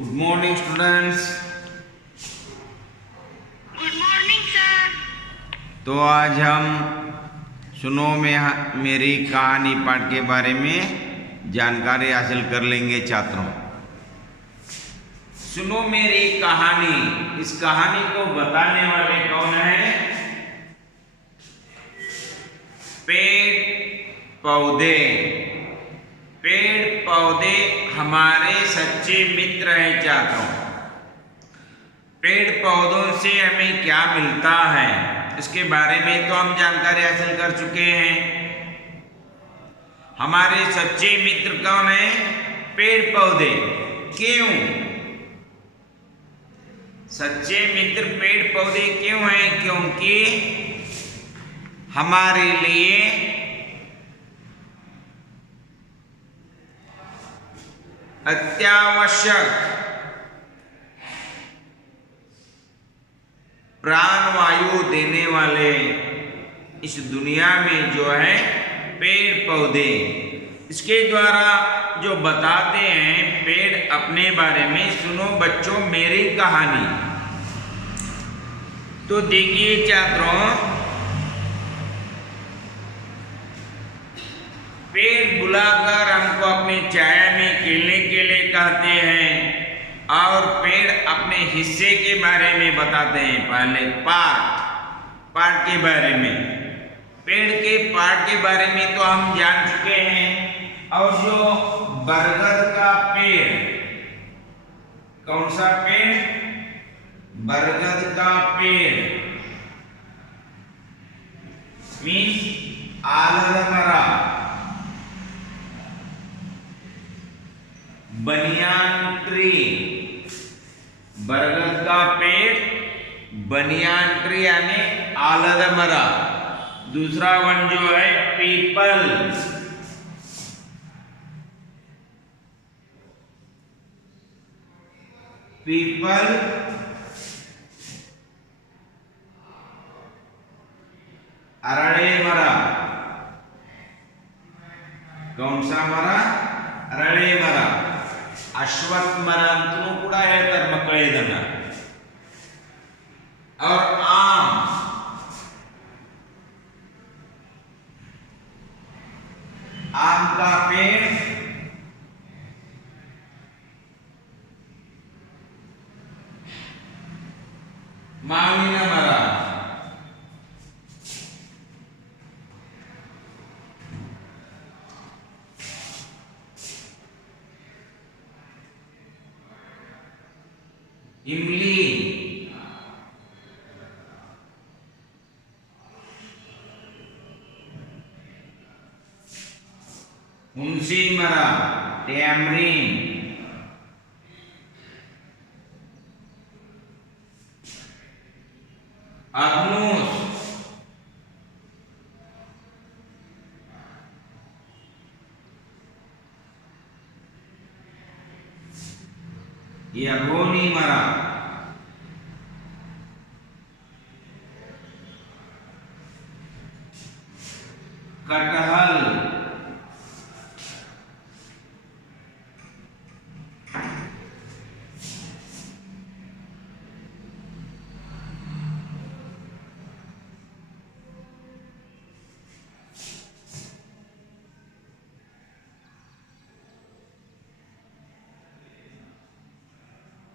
Good morning students. Good morning sir. तो आज हम सुनो मेरी कहानी पाठ के बारे में जानकारी हासिल कर लेंगे छात्रों। सुनो मेरी कहानी, इस कहानी को बताने वाले कौन हैं? पेड़ पौधे। पेड़ पौधे हमारे सच्चे मित्र हैं छात्रों। पेड़ पौधों से हमें क्या मिलता है इसके बारे में तो हम जानकारी हासिल कर चुके हैं। हमारे सच्चे मित्र कौन है? पेड़ पौधे। क्यों सच्चे मित्र पेड़ पौधे क्यों हैं? क्योंकि हमारे लिए अत्यावश्यक प्राणवायु देने वाले इस दुनिया में जो है पेड़ पौधे, इसके द्वारा जो बताते हैं पेड़ अपने बारे में। सुनो बच्चों मेरी कहानी। तो देखिए छात्रों, पेड़ बुलाकर हमको अपनी छाया में खेलने के लिए कहते हैं और पेड़ अपने हिस्से के बारे में बताते हैं। पहले पार्ट के बारे में, पेड़ के पार्ट के बारे में तो हम जान चुके हैं। और जो बरगद का पेड़, कौन सा पेड़? बरगद का पेड़ मीन्स आलदमरा। बनियान ट्री, बरगद का पेड़ बनियान ट्री यानी आलदमरा। दूसरा वन जो है पीपल, पीपल अरळे मरा। कौन सा मरा? अरळे मरा। अश्वत्थ मರ ಅಂತೂ ಕೂಡ ಹೇಳ್ತಾರೆ ಮಕ್ಕಳೇ ಇದನ್ನ। और आम का पेड़ ಮಾವಿನ ಮರ। इमली, हुणसी मर, टैमरिन, अगनुस, यागोनी मर, कटहल,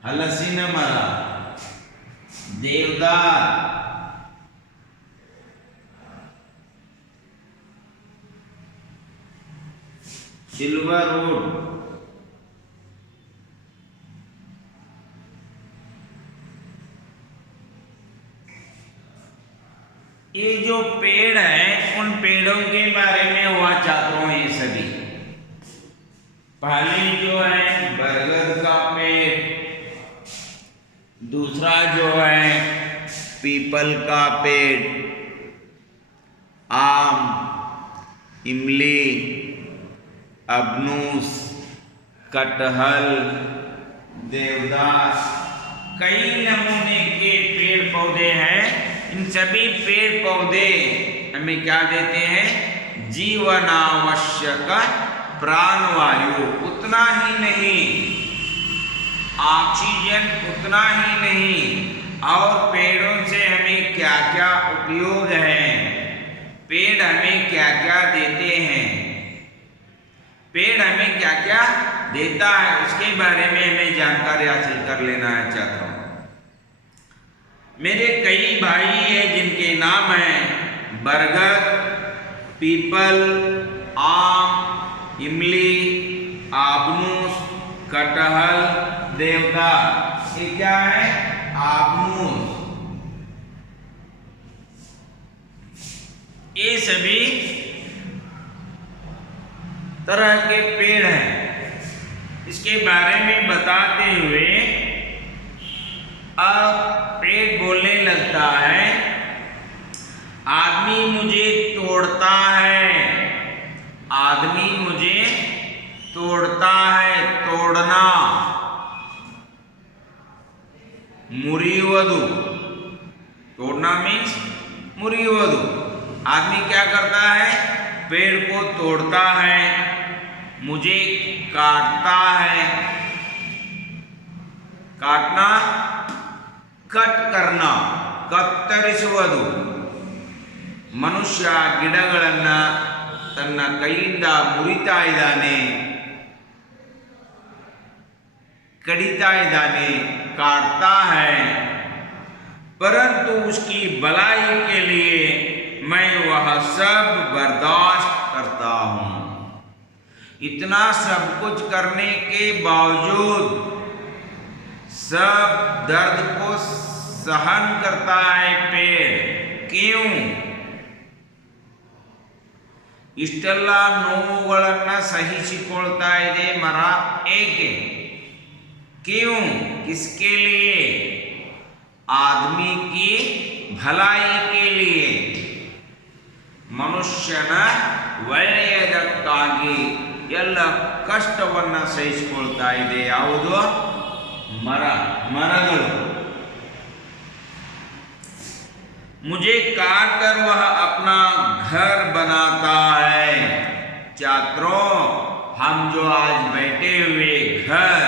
हलसिन मर, देवदार, सिल्वरवुड, ये जो पेड़ है उन पेड़ों के बारे में हुआ छात्रों। ये सभी पहले जो है बरगद का पेड़, दूसरा जो है पीपल का पेड़, आम, इमली, अबनूस, कटहल, देवदार, कई नमूने के पेड़ पौधे हैं। इन सभी पेड़ पौधे हमें क्या देते हैं? जीवनावश्यक प्राणवायु। उतना ही नहीं, ऑक्सीजन उतना ही नहीं, और पेड़ों से हमें क्या क्या उपयोग है, पेड़ हमें क्या क्या देते हैं, पेड़ हमें क्या क्या देता है, उसके बारे में हमें जानकारी हासिल कर लेना है छात्रों। मेरे कई भाई हैं जिनके नाम हैं बरगद, पीपल, आम, इमली, आबनूस, कटहल, देवदार। ये क्या है? आबनूस। ये सभी तरह के पेड़ हैं। इसके बारे में बताते हुए अब पेड़ बोलने लगता है, आदमी मुझे तोड़ता है, आदमी मुझे तोड़ता है, तोड़ना। मुरीवधु, तोड़ना मीन्स मुरीवधु। आदमी क्या करता है? पेड़ को तोड़ता है, मुझे काटता है। काटना, कट करना, ಕತ್ತರಿಸುವುದು। ಮನುಷ್ಯ ಗಿಡಗಳನ್ನ ತನ್ನ ಕೈಯಿಂದ ಮುರಿತಾ ಇದ್ದಾನೆ, कड़ीता इदाने, काटता है, परंतु उसकी भलाई के लिए मैं वह सब बर्दाश्त करता हूँ। इतना सब कुछ करने के बावजूद सब दर्द को सहन करता है पेड़। क्यों? ಇಷ್ಟೆಲ್ಲ ನೋವುಗಳನ್ನ ಸಹಿಸಿಕೊಳ್ತಾ ಇದೆ ಮರ ಏಕೆ? क्यों? किसके लिए? आदमी की भलाई के लिए, ಮನುಷ್ಯನ ಒಳ್ಳೆಯದಕ್ಕಾಗಿ ಎಲ್ಲ ಕಷ್ಟವನ್ನ ಸಹಿಸಿಕೊಳ್ತಾ ಇದೆ। ಯಾವುದು? ಮರಗಳು। मुझे काट कर वह अपना घर बनाता है। छात्रों, हम जो आज बैठे हुए घर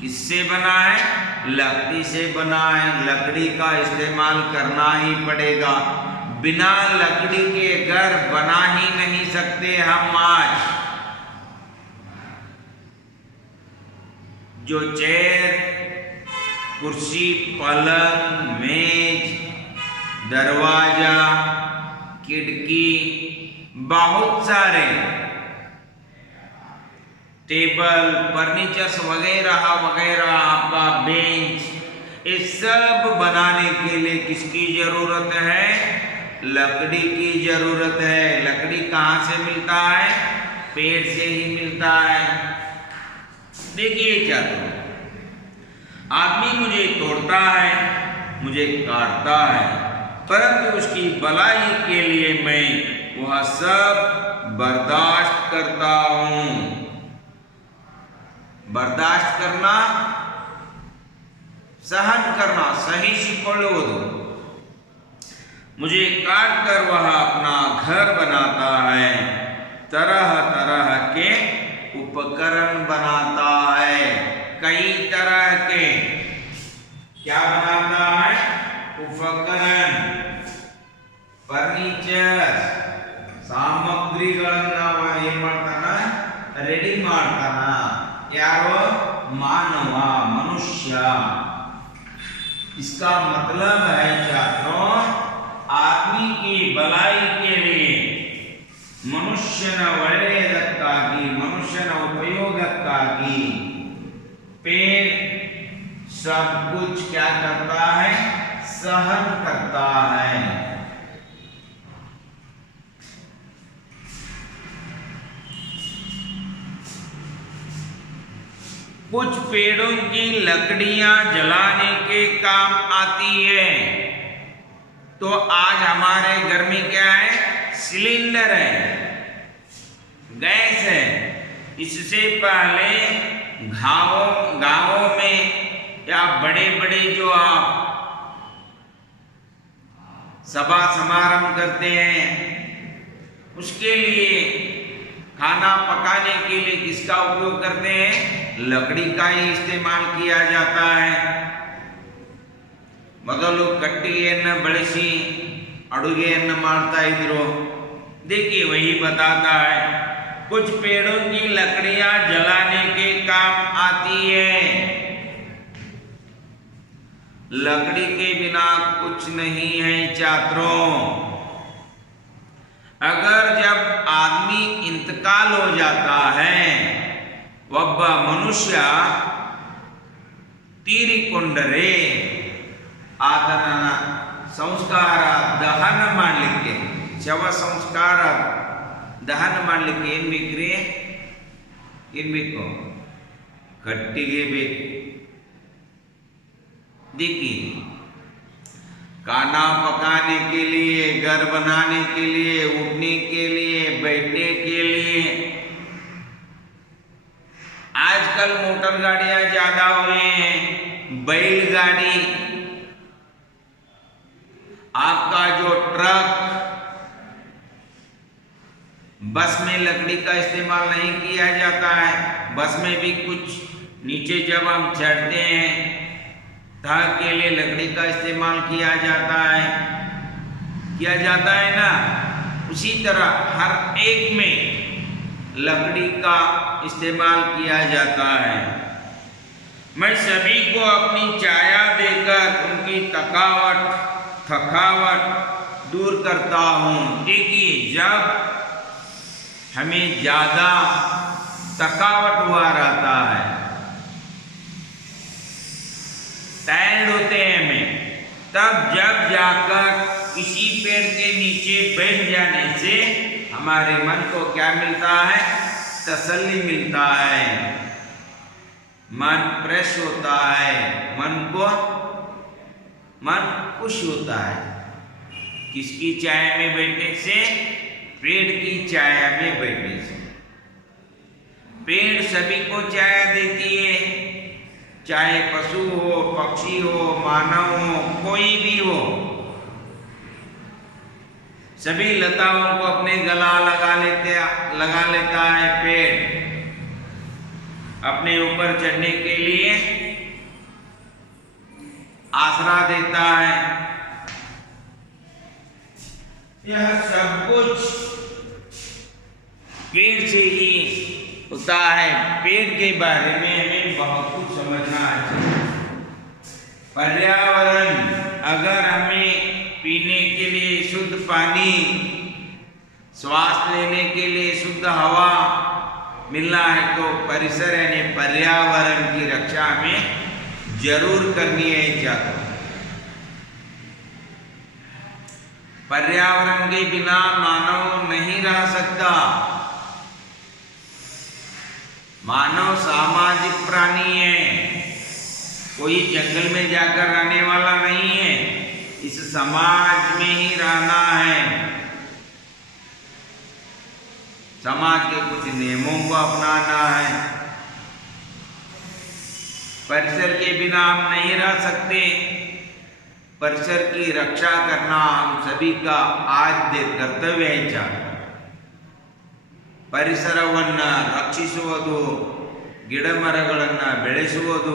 किससे बना है? लकड़ी से बना है। लकड़ी का इस्तेमाल करना ही पड़ेगा, बिना लकड़ी के घर बना ही नहीं सकते हम। आज जो चेयर, कुर्सी, पलंग, मेज, दरवाजा, खिड़की, बहुत सारे टेबल, फर्नीचर्स वगैरह वगैरह, आपका बेंच, ये सब बनाने के लिए किसकी जरूरत है? लकड़ी की जरूरत है। लकड़ी कहाँ से मिलता है? पेड़ से ही मिलता है। देखिए छात्रों, आदमी मुझे तोड़ता है, मुझे काटता है, परंतु उसकी भलाई के लिए मैं वह सब बर्दाश्त करता हूँ। बर्दाश्त करना, सहन करना, ಸಹಿಸಿಕೊಳ್ಳುವುದು। मुझे काट कर वह अपना घर बनाता है, तरह तरह के उपकरण बनाता है। कई तरह के क्या बनाता है? उपकरण, फर्नीचर, ಸಾಮಗ್ರಿಗಳನ್ನ ಏನ್ ಮಾಡ್ತಾನ? ರೆಡಿ ಮಾಡ್ತಾನ। यारो मानव, मनुष्य। इसका मतलब है छात्रों, आदमी की भलाई के लिए, मनुष्यನ ಒಳ್ಳೆಯದಕ್ಕಾಗಿ, मनुष्यನ ಉಪಯೋಗಕ್ಕಾಗಿ पेड़ सब कुछ क्या करता है? सहन करता है। कुछ पेड़ों की लकड़ियां जलाने के काम आती है। तो आज हमारे घर में क्या है? सिलेंडर है, गैस है। इससे पहले गांवों में या बड़े बड़े जो आप सभा समारंभ करते हैं, उसके लिए खाना पकाने के लिए किसका उपयोग करते हैं? लकड़ी का ही इस्तेमाल किया जाता है। ಮೊದಲು ಕಟ್ಟಿಗೆಯನ್ನು ಬಳಸಿ अड़ुಗೆಯನ್ನು ಮಾಡ್ತಾ ಇದ್ರು। देखिए वही बताता है, कुछ पेड़ों की लकड़ियां जलाने के काम आती है। लकड़ी के बिना कुछ नहीं है छात्रों। अगर जब आदमी इंतकाल हो जाता है, ಒಬ್ಬ ಮನುಷ್ಯ ತೀರಿಕೊಂಡರೆ ಆತನ ಸಂಸ್ಕಾರ ದಹನ ಮಾಡಲಿಕ್ಕೆ, ಶವ ಸಂಸ್ಕಾರ ದಹನ ಮಾಡಲಿಕ್ಕೆ ಏನು ಬೇಕ್ರಿ? ಏನು ಬೇಕು? ಕಟ್ಟಿಗೆ ಬೇಕು। देखिए, खाना पकाने के लिए, घर बनाने के लिए, उठने के लिए, बैठने के लिए। आजकल मोटर गाड़ियां ज्यादा हुए हैं, बैलगाड़ी, आपका जो ट्रक, बस में लकड़ी का इस्तेमाल नहीं किया जाता है। बस में भी कुछ नीचे जब हम चढ़ते हैं तब के लिए लकड़ी का इस्तेमाल किया जाता है ना। उसी तरह हर एक में लकड़ी का इस्तेमाल किया जाता है। मैं सभी को अपनी छाया देकर उनकी थकावट दूर करता हूँ। देखिए, जब हमें ज़्यादा थकावट हुआ रहता है, टायर्ड होते हैं हमें, तब जब जाकर किसी पेड़ के नीचे बैठ जाने से हमारे मन को क्या मिलता है? तसल्ली मिलता है, मन फ्रेश होता है, मन खुश होता है। किसकी छाया में बैठने से? पेड़ की छाया में बैठने से। पेड़ सभी को छाया देती है, चाहे पशु हो, पक्षी हो, मानव हो, कोई भी हो। सभी लताओं को अपने गला लगा लेता है पेड़। अपने ऊपर चढ़ने के लिए आसरा देता है। यह सब कुछ पेड़ से ही होता है। पेड़ के बारे में हमें बहुत कुछ समझना चाहिए। पर्यावरण, अगर हमें पीने के लिए शुद्ध पानी, श्वास लेने के लिए शुद्ध हवा मिलना है, तो परिसर यानी पर्यावरण की रक्षा हमें जरूर करनी है। छात्रों, पर्यावरण के बिना मानव नहीं रह सकता। मानव सामाजिक प्राणी है, कोई जंगल में जाकर रहने वाला नहीं है, इस समाज में ही रहना है। समाज के कुछ नियमों को अपनाना है। परिसर के बिना हम नहीं रह सकते। परिसर की रक्षा करना हम सभी का आद्य कर्तव्य है। ಪರಿಸರವನ್ನು ರಕ್ಷಿಸುವುದು, ಗಿಡಮರಗಳನ್ನು ಬೆಳೆಸುವುದು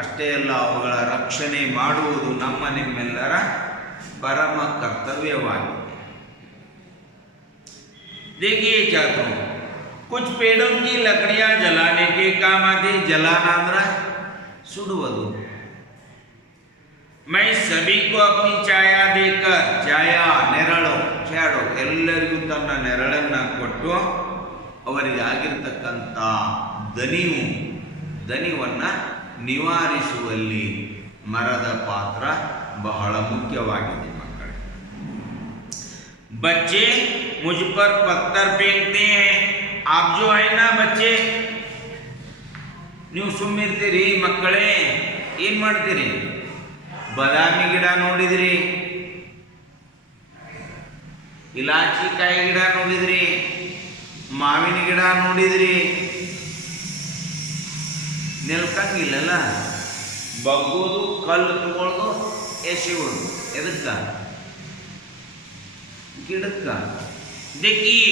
ಅಷ್ಟೇ ಅಲ್ಲ, ಅವುಗಳ ರಕ್ಷಣೆ ಮಾಡುವುದು ನಮ್ಮ ನಿಮ್ಮೆಲ್ಲರ परम कर्तव्यवादी। देखिए छात्रों, कुछ पेड़ों की लकड़ियां जलाने के काम आती। जलाना अंद्र सुಡುವುದು। मैं सभी को अपनी छाया देकर, छाया ನೆರಳು, ಶ್ಯಾಡೋ, ಎಲ್ಲರಿಗೂ ತನ್ನ ನೆರಳನ್ನು ಕೊಟ್ಟು ಅವರಿಗೆ ಆಗಿರತಕ್ಕಂಥ ದಣಿವನ್ನು ನಿವಾರಿಸುವಲ್ಲಿ ಮರದ ಪಾತ್ರ ಬಹಳ ಮುಖ್ಯವಾಗಿದೆ। ಮಕ್ಕಳೇ, बच्चे मुझ पर पत्थर फेंकते हैं। आप जो है ना बच्चे, ನೀವು ಸುಮ್ಮಿರ್ತೀರಿ ಮಕ್ಕಳೇ, ಏನು ಮಾಡ್ತೀರಿ? ಬಾದಾಮಿ ಗಿಡ ನೋಡಿದ್ರಿ, ಇಲಾಚಿಕಾಯಿ ಗಿಡ ನೋಡಿದ್ರಿ, ಮಾವಿನ ಗಿಡ ನೋಡಿದ್ರಿ, ನಿಲ್ಕಂಗಿಲ್ಲಲ್ಲ, ಬಗ್ಗೋದು, ಕಲ್ಲು ತಗೊಳ್ಳೋದು, ಎಸೆಯೋದು, ಎದಕ್ಕ? ಗಿಡಕ್ಕ। देखिए,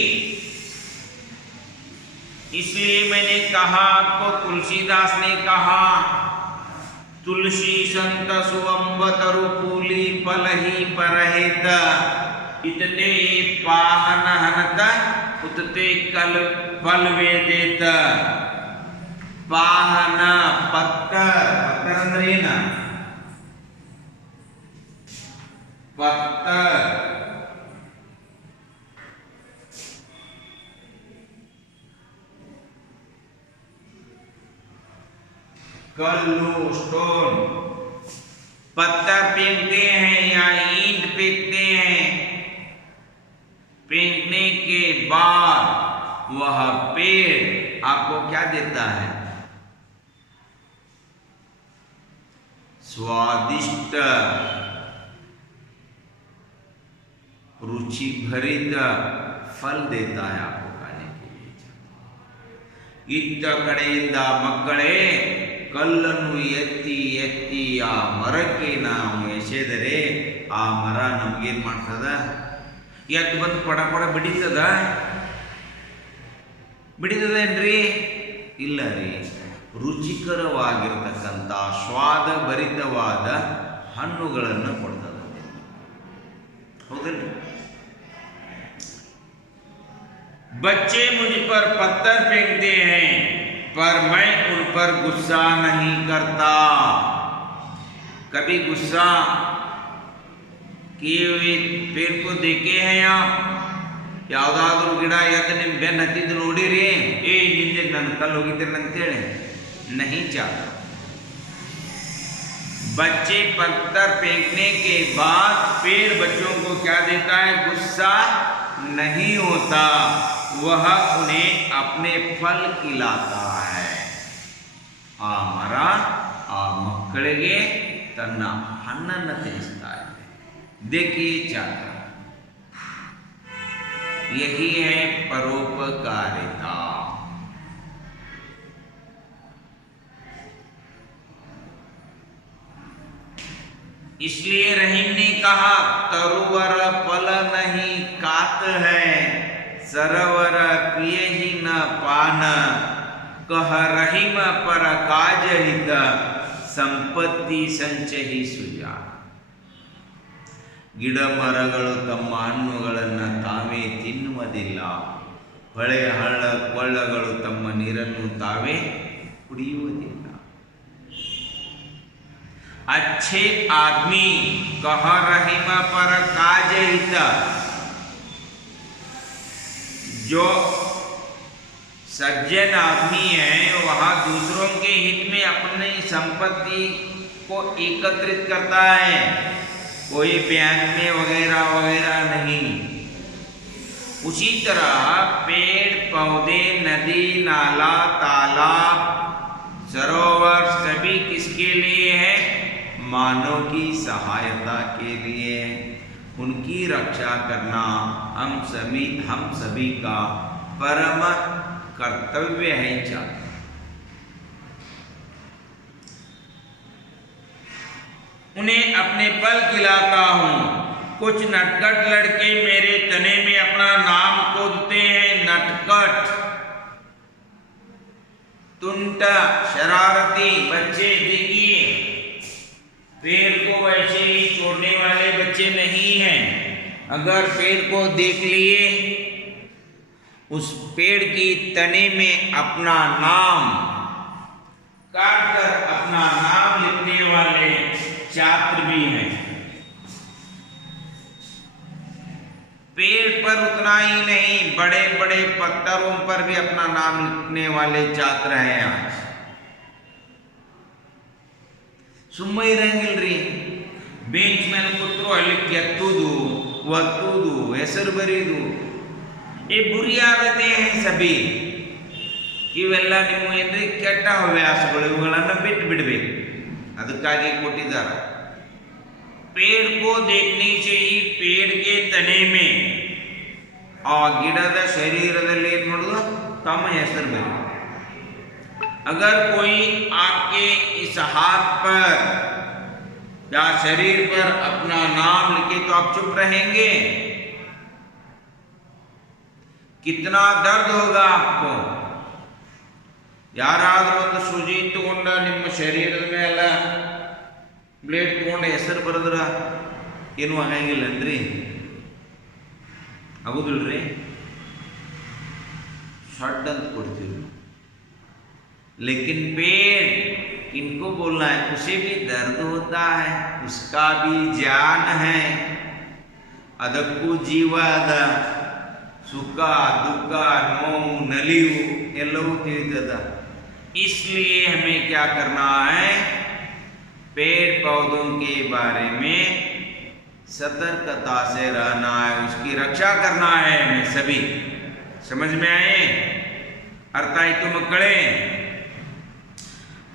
इसलिए मैंने कहा आपको, तुलसीदास ने कहा, तुलसी संत सुअंब तरु पूली पलही परहित, इतते पाहन हनत उतते कल फल वेदेत। पाहन पत्तर ಅಂದ್ರೆ ಏನ? पत्तर कल्लू स्टोन, पत्थर फेंकते हैं या ईंट फेंकते हैं, फेंकने के बाद वह पेड़ आपको क्या देता है? स्वादिष्ट रुचि भरित फल देता है आपको खाने के लिए। इत्त कಡೆಯಿಂದ ಮಕ್ಕಳೇ ಕಲ್ಲನ್ನು ಎತ್ತಿ ಎತ್ತಿ ಆ ಮರಕ್ಕೆ ನಾವು ಎಸೆದರೆ ಆ ಮರ ನಮಗೇನು ಮಾಡ್ತದ? ಎದ್ದು ಬಂದು ಪಡ ಪಡ ಬಿಡಿತದೇನ್ರಿ? ಇಲ್ಲ ರೀ, ರುಚಿಕರವಾಗಿರ್ತಕ್ಕಂಥ ಸ್ವಾದ ಭರಿತವಾದ ಹಣ್ಣುಗಳನ್ನು ಕೊಡ್ತದೆ. ಹೌದಲ್ರಿ? बच्चे मुझ पर पत्थर फेंकते हैं पर मैं उन पर गुस्सा नहीं करता। कभी गुस्सा किए हुए पेड़ को देखे हैं आप? ಯಾವುದಾದ್ರೂ ಗಿಡ ಎದ್ದು ನಿಮ್ಮ ಬೆನ್ನು ಹತ್ತಿದ್ದು ನೋಡಿರಿ? ನಿಂದೆ ನನ್ನ ಕಲ್ಲು ಹೋಗಿದ್ದೇನೆ ಅಂತೇಳಿ नहीं चाहता। बच्चे पत्थर फेंकने के बाद पेड़ बच्चों को क्या देता है? गुस्सा नहीं होता, वह उन्हें अपने फल खिलाता है। ಆ ಮರ ಆ ಮಕ್ಕಳಿಗೆ ತನ್ನ ಹಣ್ಣನ್ನು ತಿನ್ನಿಸ್ತಾ ಇದೆ. देखिए चाचा, यही है परोपकारिता। इसलिए रहीम ने कहा, तरुवर फल नहीं कात है, सरवर पिए ही न पान, कह रहीम पर काज हित, संपत्ति संचहि सुजान। ಗಿಡ ಮರಗಳು ತಮ್ಮ ಹಣ್ಣುಗಳನ್ನು ತಾವೇ ತಿನ್ನುವುದಿಲ್ಲ, ಹೊಳೆ ಹಳ್ಳ ಕೊಳ್ಳಗಳು ತಮ್ಮ ನೀರನ್ನು ತಾವೇ ಕುಡಿಯುವುದಿಲ್ಲ। अच्छे आदमी कह रहीम पर काज हित, जो सज्जन आदमी है वह दूसरों के हित में अपनी संपत्ति को एकत्रित करता है, कोई बैंक में वगैरह वगैरह नहीं। उसी तरह पेड़ पौधे, नदी नाला तालाब सरोवर सभी किसके लिए है? मानव की सहायता के लिए। उनकी रक्षा करना हम सभी का परम कर्तव्य है। उन्हें अपने फल खिलाता हूँ। कुछ नटखट लड़के मेरे तने में अपना नाम खोदते हैं। नटखट, तुंटा, शरारती बच्चे देखिए, पेड़ को वैसे ही छोड़ने वाले बच्चे नहीं हैं। अगर पेड़ को देख लिए, उस पेड़ की तने में अपना नाम काट कर अपना नाम लिखने वाले छात्र भी हैं। पेड़ पर उतना ही नहीं, बड़े बड़े पत्थरों पर भी अपना नाम लिखने वाले छात्र हैं आज। ಸುಮ್ಮ ಇರಂಗಿಲ್ರಿ, ಬೆಂಚ್ ಮೇಲೆ ಕೂತ್ರು ಅಲ್ಲಿ ಕೆತ್ತುದು ಒತ್ತುದು ಹೆಸರು ಬರೆಯುವುದು, ಈ ಬುರಿ ಆದತೆ ಸಭಿ ಇವೆಲ್ಲ ನಿಮ್ಮ ಏನ್ರಿ ಕೆಟ್ಟ ಹವ್ಯಾಸಗಳು, ಇವುಗಳನ್ನು ಬಿಟ್ಟು ಬಿಡಬೇಕು। ಅದಕ್ಕಾಗಿ ಕೊಟ್ಟಿದ್ದಾರೆ। पेड़ को देखने से ही पेड़ के तने में ಆ ಗಿಡದ ಶರೀರದಲ್ಲಿ ಏನು ಮಾಡೋದು? ತಮ್ಮ ಹೆಸರು ಬರೆಯುವುದು। अगर कोई आपके इस हाथ पर या शरीर पर अपना नाम लिखे तो आप चुप रहेंगे? कितना दर्द होगा आपको। ಯಾರಾದರೂ ಒಂದು ಸೂಜಿ ತಗೊಂಡ ನಿಮ್ಮ ಶರೀರದ ಮೇಲೆ ಬ್ಲೇಡ್ ತಗೊಂಡು ಹೆಸರು ಬರೆದ್ರ ಏನೂ ಆಗಂಗಿಲ್ಲನ್ರಿ? ಆಗುದಿಲ್ರಿ? शॉर्ट अंत ಕೊಡ್ತೀವಿ. लेकिन पेट किनको बोलना है? उसे भी दर्द होता है, उसका भी जान है. ಅದಕ್ಕೂ ಜೀವ ಅದ. ಸುಖ ದುಃಖ ನೋವು ನಲಿವು ಎಲ್ಲವೂ ತಿಳಿತದ. इसलिए हमें क्या करना है? पेड़ पौधों के बारे में सतर्कता से रहना है, उसकी रक्षा करना है हमें सभी. समझ में आए? अर्थ आई तो मಕ್ಕಳೇ?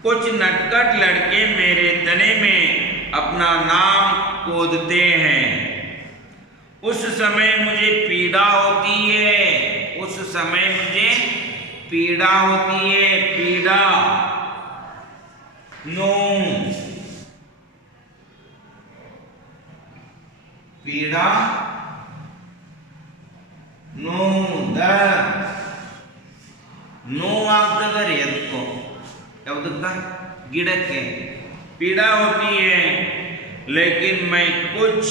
कुछ नटखट लड़के मेरे तने में अपना नाम खोदते हैं. उस समय मुझे पीड़ा होती है. उस समय मुझे पीड़ा होती है. पीड़ा नो पीड़ा ನೋವು ನೋವಾಗ್ತದರಿ. ಅದಕ್ಕೂ ಯಾವುದಕ್ಕ? ಗಿಡಕ್ಕೆ पीड़ा होती है. लेकिन मैं कुछ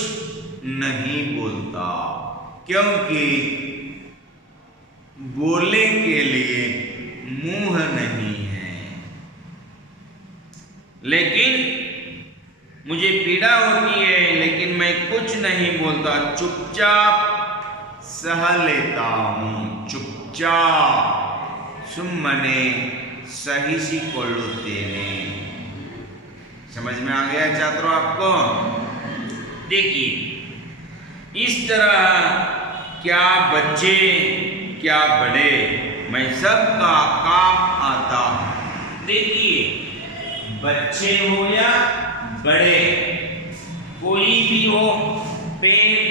नहीं बोलता, क्योंकि बोलने के लिए मुंह नहीं है. लेकिन मुझे पीड़ा होती है, लेकिन मैं कुछ नहीं बोलता. चुपचाप सह लेता हूँ. चुपचाप सुम्मने सहिಸಿಕೊಳ್ಳುತ್ತೇನೆ. समझ में आ गया छात्रों आपको? देखिए, इस तरह क्या बच्चे क्या बड़े, मैं सबका काम आता हूँ. देखिए, बच्चे हो या बड़े, कोई भी हो, पेड़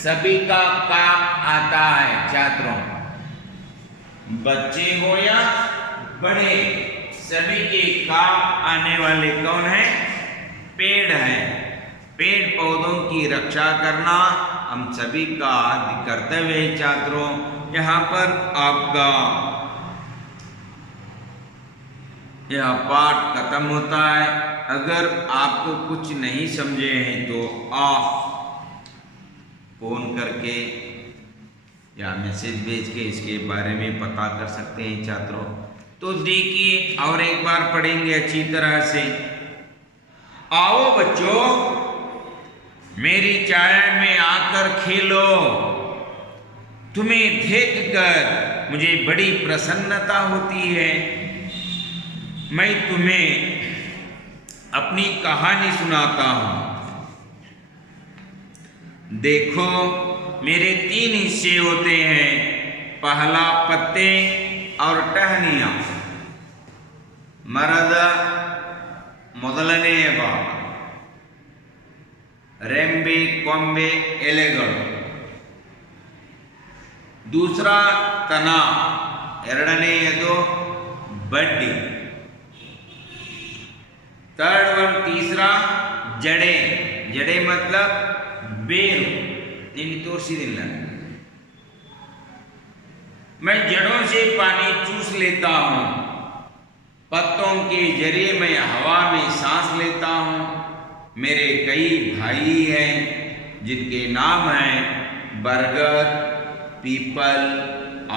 सभी का काम आता है छात्रों. बच्चे हो या बड़े, सभी के काम आने वाले कौन है? पेड़ है. पेड़ पौधों की रक्षा करना हम सभी का कर्तव्य है छात्रों. यहाँ पर आपका यह पाठ खत्म होता है. अगर आपको कुछ नहीं समझे हैं तो आप फोन करके या मैसेज भेज के इसके बारे में पता कर सकते हैं छात्रों. तो देखिए, और एक बार पढ़ेंगे अच्छी तरह से. आओ बच्चों, मेरी छाया में आकर खेलो. तुम्हें देखकर मुझे बड़ी प्रसन्नता होती है. मैं तुम्हें अपनी कहानी सुनाता हूँ. देखो, मेरे 3 हिस्से होते हैं. पहला पत्ते और टहनियाँ. ಮರದ ಮೊದಲನೆಯ ಭಾಗ ರೆಂಬೆ ಕೊಂಬೆ ಎಲೆಗಳು. दूसरा तना, ಎರಡನೆಯದು ಬಡ್ಡಿ. थर्ड वन तीसरा जड़े. जड़े मतलब ಬೇರು. ನಿಮಗೆ ತೋರಿಸಿದಿಲ್ಲ. मैं जड़ों से पानी चूस लेता हूँ. पत्तों के जरिए मैं हवा में सांस लेता हूँ. मेरे कई भाई हैं जिनके नाम हैं बरगद, पीपल,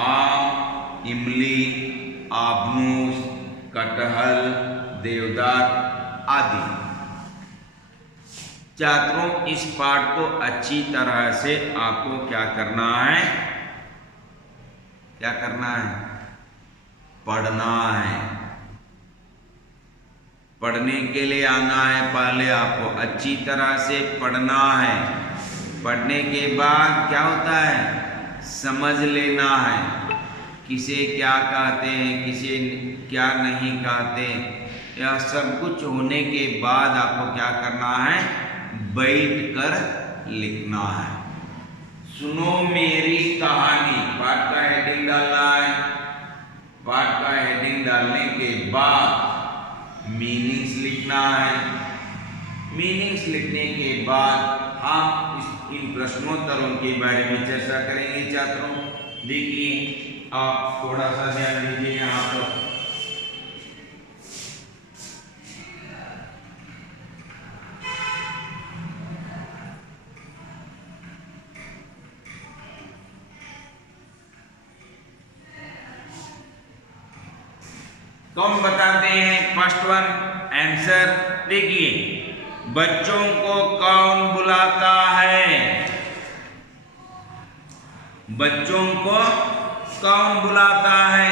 आम, इमली, आबनूस, कटहल, देवदार आदि. छात्रों, इस पाठ को अच्छी तरह से आपको क्या करना है? क्या करना है? पढ़ना है. पढ़ने के लिए आना है. पहले आपको अच्छी तरह से पढ़ना है. पढ़ने के बाद क्या होता है? समझ लेना है. किसे क्या कहते हैं, किसे क्या नहीं कहते. यह सब कुछ होने के बाद आपको क्या करना है? बैठ कर लिखना है. सुनो मेरी कहानी. पाठ का हेडिंग डालना है. पाठ का हेडिंग डालने के बाद मीनिंग्स लिखना है. मीनिंग्स लिखने के बाद हम इन प्रश्नोत्तरों के बारे में चर्चा करेंगे छात्रों. देखिए, आप थोड़ा सा ध्यान दीजिए. यहाँ पर कौन बताते हैं? फर्स्ट वन आंसर देखिए, बच्चों को कौन बुलाता है? बच्चों को कौन बुलाता है?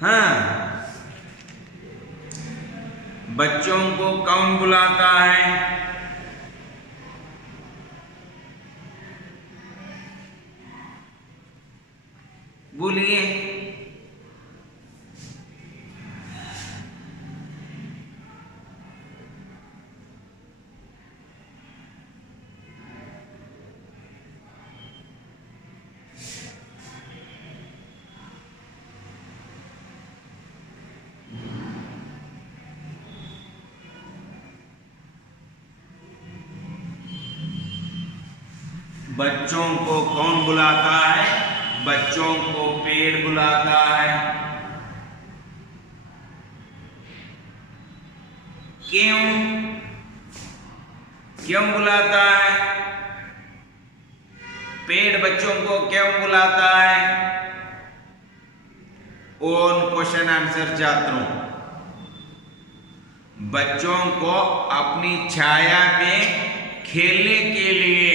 हाँ, बच्चों को कौन बुलाता है? बोलिए। बच्चों को कौन बुलाता है? बच्चों को पेड़ बुलाता है। क्यों? क्यों बुलाता है? पेड़ बच्चों को क्यों बुलाता है? ओन क्वेश्चन आंसर छात्रों, बच्चों को अपनी छाया में खेलने के लिए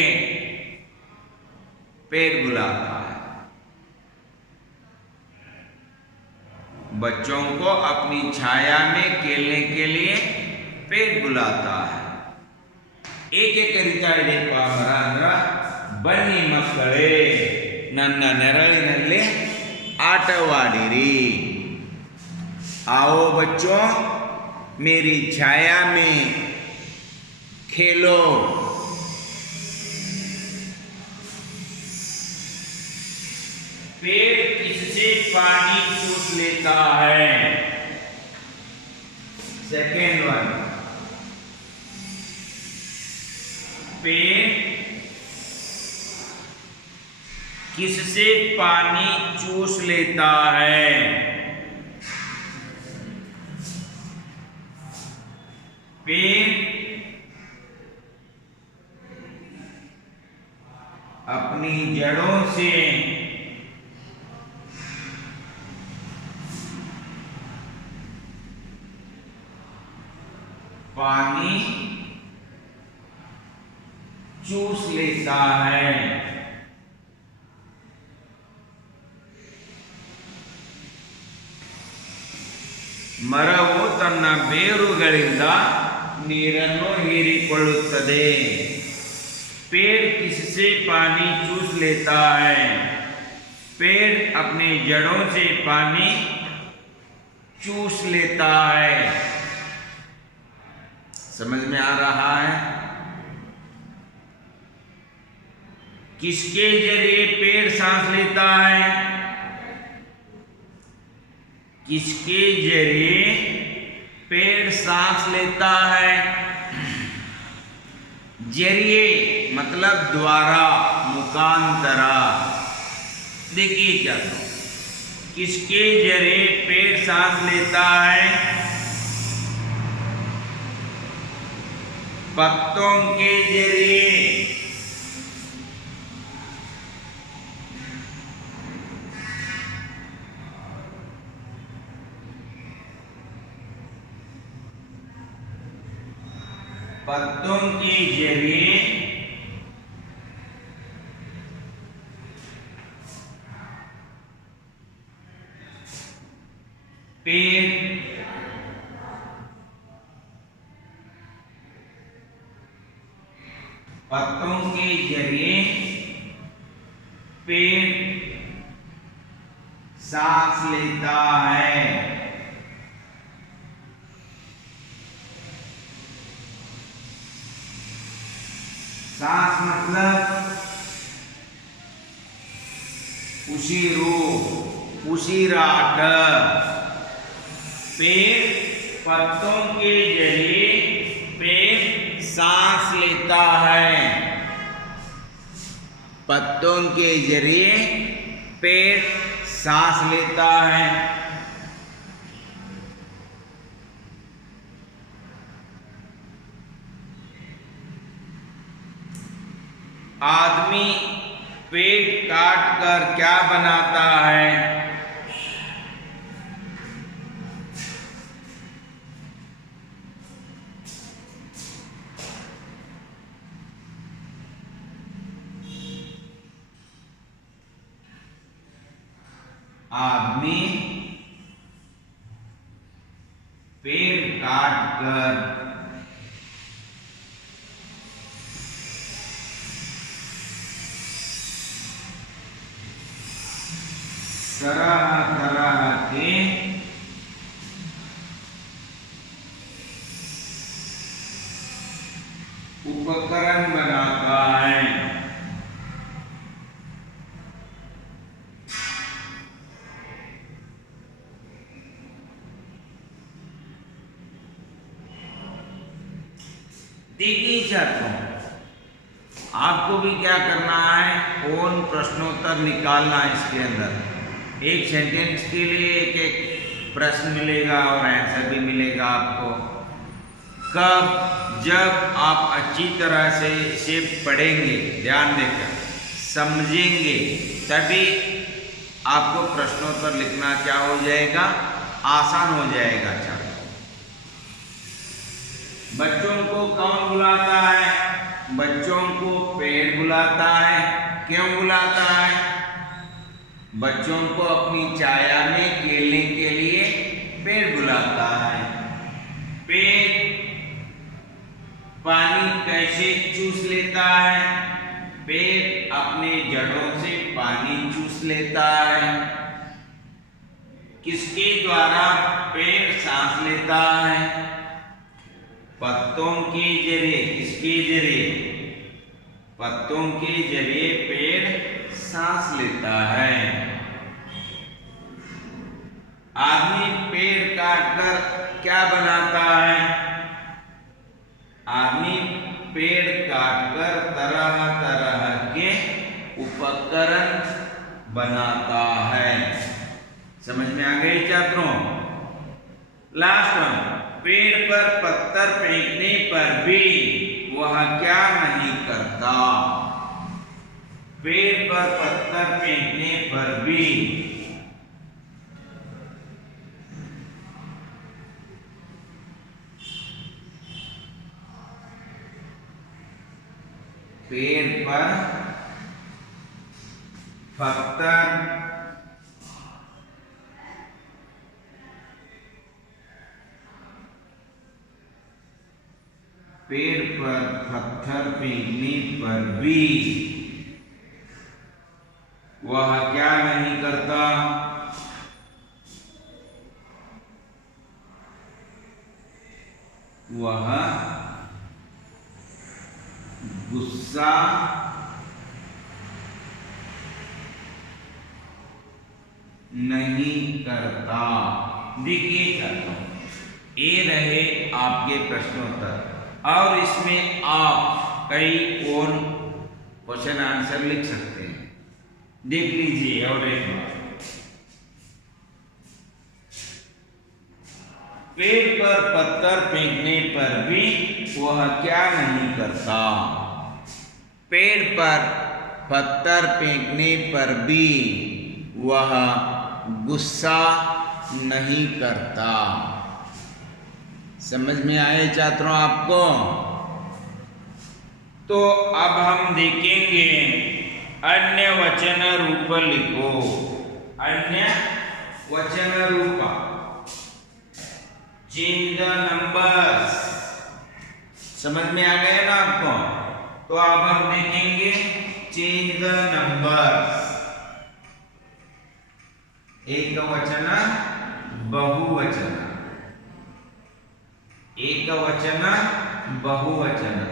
पेड़ बुलाता है। बच्चों को अपनी छाया में खेलने के लिए पेड़ बुलाता है। ಏಕೆ ಕರೀತಾ ಇದೆ ಪಾಮರ ಅಂದ್ರ, ಬನ್ನಿ ಮಕ್ಕಳೇ ನನ್ನ ನೆರಳಿನಲ್ಲಿ ಆಟವಾಡಿರಿ। आओ बच्चों मेरी छाया में खेलो। पेड़ किससे पानी चूस लेता है? सेकेंड वन, पेड़ किससे पानी चूस लेता है? पेड़ अपनी जड़ों से पानी चूस लेता है। ಮರವು ತನ್ನ ಬೇರುಗಳಿಂದ ನೀರನ್ನು ಹೀರಿಕೊಳ್ಳುತ್ತದೆ। पेड़ किससे पानी चूस लेता है? पेड़ अपने जड़ों से पानी चूस लेता है। समझ में आ रहा है? किसके जरिए पेड़ सांस लेता है? किसके जरिए पेड़ सांस लेता है? जरिए मतलब द्वारा, मुखांतरा। देखिए क्या तो, किसके जरिए पेड़ सांस लेता है? पत्तों के जरिए। पत्तों के जरिए पेड़ पत्तों के जरिए पेड़ सांस लेता है। सांस मतलब उसीरू, उसीराट। पेड़ पत्तों के जरिए पेड़ सांस लेता है। पत्तों के जरिए पेड़ सांस लेता है। आदमी पेड़ काट कर क्या बनाता है? आदमी पेड़ काट कर तरह तरह के उपकरण बनाता है। देखिए छात्रों, आपको भी क्या करना है, कौन प्रश्नोत्तर निकालना है। इसके अंदर एक सेंटेंस के लिए एक एक प्रश्न मिलेगा और आंसर भी मिलेगा आपको। कब, जब आप अच्छी तरह से इसे पढ़ेंगे, ध्यान देकर समझेंगे, तभी आपको प्रश्नोत्तर लिखना क्या हो जाएगा, आसान हो जाएगा। छात्रों, बच्चों को कौन बुलाता है? बच्चों को पेड़ बुलाता है। क्यों बुलाता है? बच्चों को अपनी छाया में खेलने के लिए पेड़ बुलाता है। पेड़ पानी कैसे चूस लेता है? पेड़ अपने जड़ों से पानी चूस लेता है। किसके द्वारा पेड़ सांस लेता है? पत्तों के जरिए। किसके जरिए? पत्तों के जरिए पेड़ सांस लेता है। आदमी पेड़ काटकर क्या बनाता है? आदमी पेड़ काटकर तरह तरह के उपकरण बनाता है। समझ में आ गई छात्रों? लास्ट वन, पेड़ पर पत्थर फेंकने पर भी वह क्या नहीं करता? पेड़ पर पत्थर फेंकने पर भी पेड़ पर पत्थर पेड़ पर पत्थर फेंकने पर भी वह क्या नहीं करता? वह गुस्सा नहीं करता। देखिए छात्रों, ये रहे आपके प्रश्नोत्तर, और इसमें आप कई और क्वेश्चन आंसर लिख सकते हैं। देख लीजिए और एक बार, पेड़ पर पत्थर फेंकने पर भी वह क्या नहीं करता? पेड़ पर पत्थर फेंकने पर भी वह गुस्सा नहीं करता। समझ में आए छात्रों आपको? तो अब हम देखेंगे अन्य वचन रूप लिखो। अन्य वचन रूप, चेंज द नंबर्स। समझ में आ गए ना आपको? तो अब हम देखेंगे चेंज द नंबर्स। एक वचन, बहुवचन। एक वचन, बहुवचन।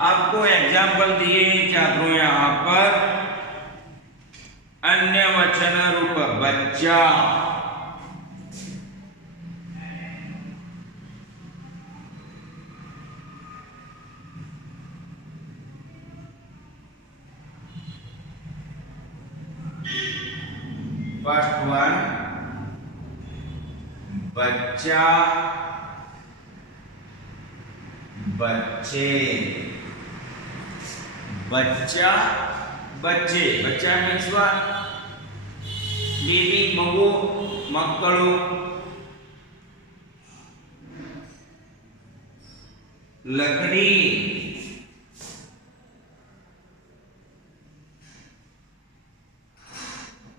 आपको एग्जाम्पल दिए छात्रों यहाँ पर अन्य वचन रूप बच्चा, फर्स्ट वन बच्चा, बच्चे, बच्चा, बच्चे, बच्चा मीन्स what? बेबी, मगु, मक्कळु, लकड़ी,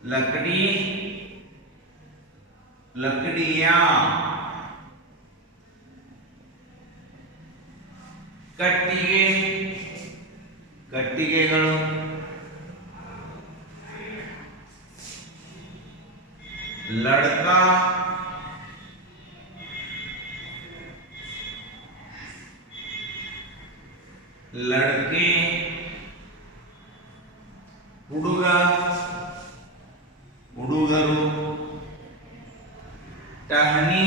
लकड़ी, लकड़ियां, कट्टिगे, कट्टिಗೆಗಳು, लड़का, लड़के, ಹುಡುಗ, ಹುಡುಗರು, टहनी,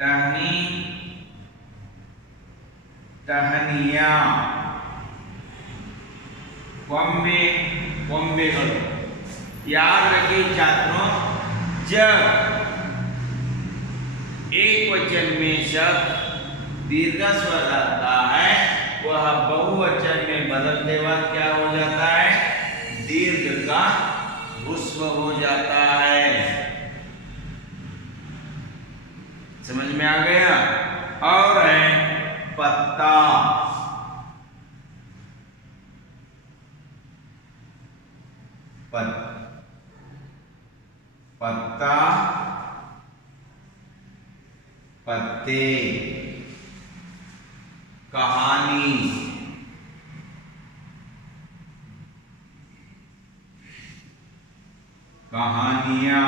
टहनी, टहनिया, ಕೊಂಬೆ, ಕೊಂಬೆಗಳು। याद रखिए छात्रों, जब एक वचन में शब्द दीर्घ स्वर आता है वह बहुवचन में बदलते वक्त क्या हो जाता है? दीर्घ का ह्रस्व हो जाता है। समझ में आ गया? और है पत्ता, पत्ता, पत्ते, कहानी, कहानियां,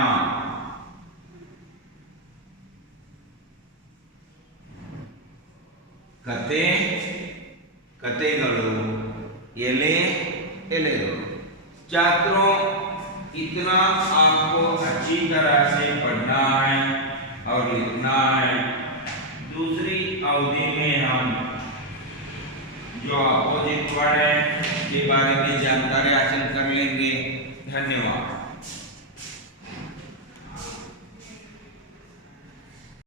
कते, कतेಗಳು, एले, एलेಗಳು। छात्रों, इतना आपको अच्छी तरह से पढ़ना है और लिखना है। दूसरी अवधि में हम जो अपोजिट वर्ड है के बारे में जानकारी हासिल कर लेंगे। धन्यवाद।